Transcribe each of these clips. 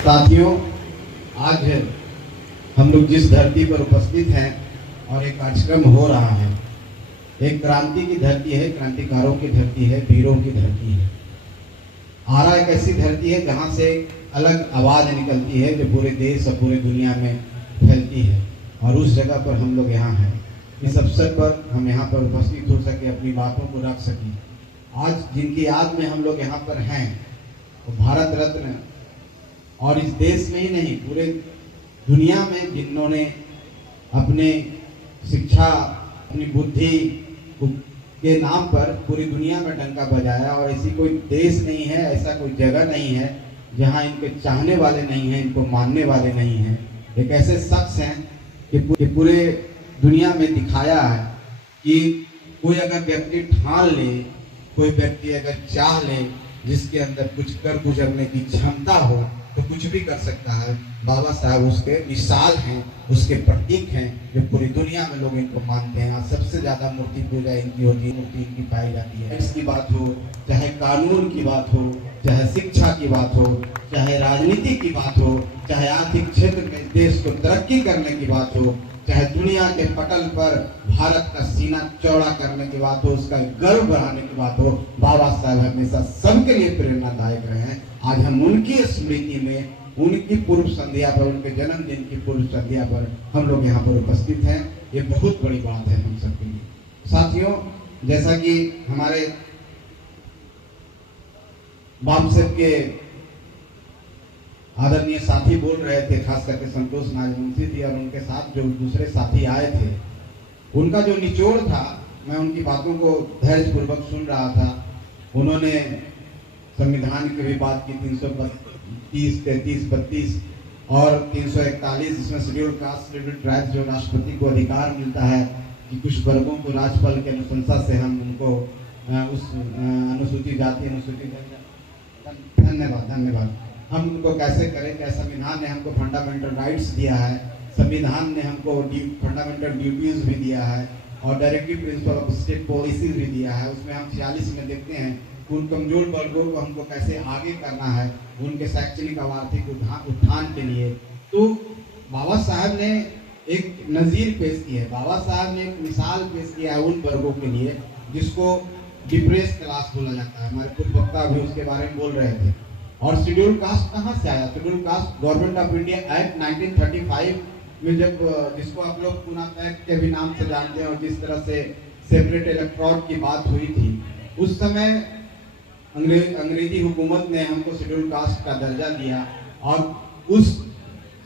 साथियों, आज हम लोग जिस धरती पर उपस्थित हैं और एक कार्यक्रम हो रहा है, एक क्रांति की धरती है, क्रांतिकारों की धरती है, वीरों की धरती है। आरा एक ऐसी धरती है जहाँ से अलग आवाज़ निकलती है जो पूरे देश और पूरे दुनिया में फैलती है, और उस जगह पर हम लोग यहाँ हैं। इस अवसर पर हम यहाँ पर उपस्थित हो सके, अपनी बातों को रख सकें। आज जिनकी याद में हम लोग यहाँ पर हैं वो भारत रत्न, और इस देश में ही नहीं पूरे दुनिया में जिन्होंने अपने शिक्षा, अपनी बुद्धि के नाम पर पूरी दुनिया में डंका बजाया, और ऐसी कोई देश नहीं है, ऐसा कोई जगह नहीं है जहाँ इनके चाहने वाले नहीं हैं, इनको मानने वाले नहीं हैं। एक ऐसे शख्स हैं कि पूरे दुनिया में दिखाया है कि कोई अगर व्यक्ति ठान ले, कोई व्यक्ति अगर चाह ले, जिसके अंदर कुछ कर गुजरने की क्षमता हो तो कुछ भी कर सकता है। बाबा साहब उसके मिसाल हैं, उसके प्रतीक हैं, जो पूरी दुनिया में लोग इनको मानते हैं। सबसे ज्यादा मूर्ति पूजा इनकी होती है, मूर्ति इनकी पाई जाती है। इसकी बात हो, चाहे कानून की बात हो, चाहे शिक्षा की बात हो, चाहे राजनीति की बात हो, चाहे आर्थिक क्षेत्र में देश को तरक्की करने की बात हो, चाहे दुनिया के पटल पर भारत का सीना चौड़ा करने की बात हो, उसका गर्व बढ़ाने की बात हो, बाबा साहब हमेशा सबके लिए प्रेरणादायक रहे हैं। आज हम उनकी स्मृति में, उनकी पूर्व संध्या पर, उनके जन्मदिन की पूर्व संध्या पर हम लोग यहाँ पर उपस्थित हैं। ये बहुत बड़ी बात है हम सबके लिए। साथियों, जैसा कि हमारे बाप साहब के आदरणीय साथी बोल रहे थे, खास करके संतोष नाजमुंशी जी और उनके साथ जो दूसरे साथी आए थे, उनका जो निचोड़ था, मैं उनकी बातों को धैर्यपूर्वक सुन रहा था। उन्होंने संविधान की भी बात की, 330, 33, 32 और 341, जिसमें शेड्यूल कास्ट, शेड्यूल ट्राइब्स जो राष्ट्रपति को अधिकार मिलता है कि कुछ वर्गों को राज्यपाल की अनुशंसा से हम उनको उस अनुसूचित जाति, अनुसूचित, धन्यवाद, हम उनको कैसे करें। क्या संविधान ने हमको फंडामेंटल राइट्स दिया है, संविधान ने हमको फंडामेंटल ड्यूटीज भी दिया है, और directive principle of state policies भी दिया है। उसमें हम 46 में देखते हैं उन कमजोर वर्गों को हमको कैसे आगे करना है, उनके शैक्षणिक और आर्थिक उत्थान के लिए। तो बाबा साहब ने एक नज़ीर पेश की है, बाबा साहब ने एक मिसाल पेश किया है उन वर्गों के लिए जिसको डिप्रेस क्लास बोला जाता है। हमारे पूर्व वक्ता भी उसके बारे में बोल रहे थे। और शेड्यूल कास्ट कहाँ से आया? Schedule caste government of India act 1935 में, जब जिसको आप लोग पुना एक्ट के भी नाम से जानते हैं, और जिस तरह से सेपरेट इलेक्टोरेट की बात हुई थी, उस समय अंग्रेजी हुकूमत ने हमको शेड्यूल कास्ट का दर्जा दिया, और उस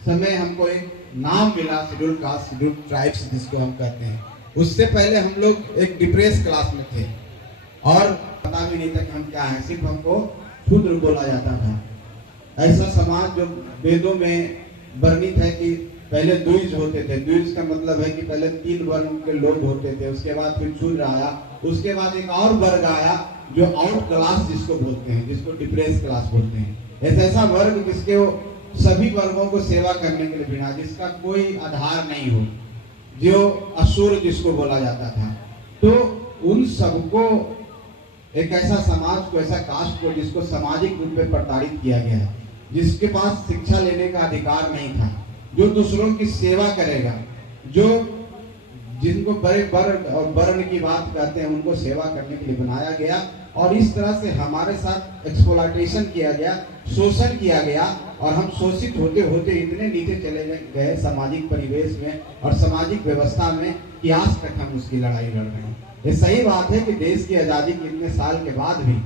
समय हमको एक नाम मिला शेड्यूल कास्ट, शेड्यूल ट्राइब्स जिसको हम कहते हैं। उससे पहले हम लोग एक डिप्रेस क्लास में थे और पता भी नहीं था कि हम क्या हैं, सिर्फ हमको शूद्र बोला जाता था। ऐसा समाज जो वेदों में वर्णित है कि पहले द्विज होते थे। द्विज का मतलब है कि पहले 3 वर्ण के लोग होते थे, उसके बाद फिर शूद्र आया, उसके बाद एक और वर्ग आया जो आउट क्लास जिसको बोलते हैं, जिसको डिप्रेस क्लास बोलते हैं। ऐसा वर्ग जिसके सभी वर्गों को सेवा करने के लिए बिना, जिसका कोई आधार नहीं हो, जो असुर जिसको बोला जाता था। तो उन सबको, एक ऐसा समाज को, ऐसा कास्ट को जिसको सामाजिक रूप में प्रताड़ित किया गया है, जिसके पास शिक्षा लेने का अधिकार नहीं था, जो दूसरों की सेवा करेगा, जो जिनको बड़े वर्ग और वर्ण की बात कहते हैं, उनको सेवा करने के लिए बनाया गया। और इस तरह से हमारे साथ एक्सप्लॉयटेशन किया गया, शोषण किया गया, और हम शोषित होते होते इतने नीचे चले गए सामाजिक परिवेश में और सामाजिक व्यवस्था में कि आज तक हम उसकी लड़ाई लड़ रहे हैं। ये सही बात है कि देश की आज़ादी के इतने साल के बाद भी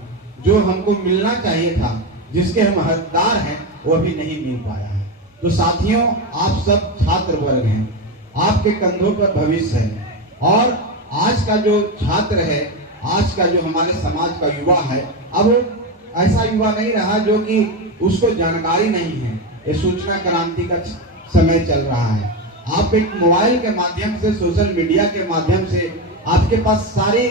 जो हमको मिलना चाहिए था, जिसके हम हकदार हैं, वो भी नहीं मिल पाया है। तो साथियों, आप सब छात्र वर्ग हैं, आपके कंधों पर भविष्य है, और आज का जो छात्र है, आज का जो हमारे समाज का युवा है, अब ऐसा युवा नहीं रहा जो कि उसको जानकारी नहीं है। ये सूचना क्रांति का समय चल रहा है। आप एक मोबाइल के माध्यम से, सोशल मीडिया के माध्यम से आपके पास सारी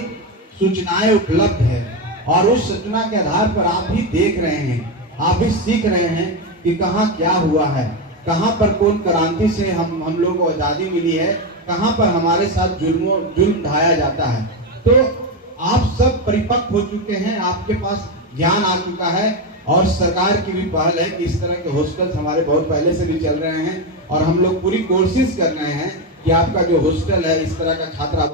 सूचनाएं उपलब्ध है, और उस सूचना के आधार पर आप भी देख रहे हैं, आप भी सीख रहे हैं कि कहाँ क्या हुआ है, कहाँ पर कौन क्रांति से हम लोगों को आज़ादी मिली है, कहाँ पर हमारे साथ जुल्म ढाया जाता है। तो आप सब परिपक्व हो चुके हैं, आपके पास ज्ञान आ चुका है, और सरकार की भी पहल है कि इस तरह के हॉस्टल्स हमारे बहुत पहले से भी चल रहे हैं और हम लोग पूरी कोशिश कर रहे हैं कि आपका जो हॉस्टल है इस तरह का छात्रा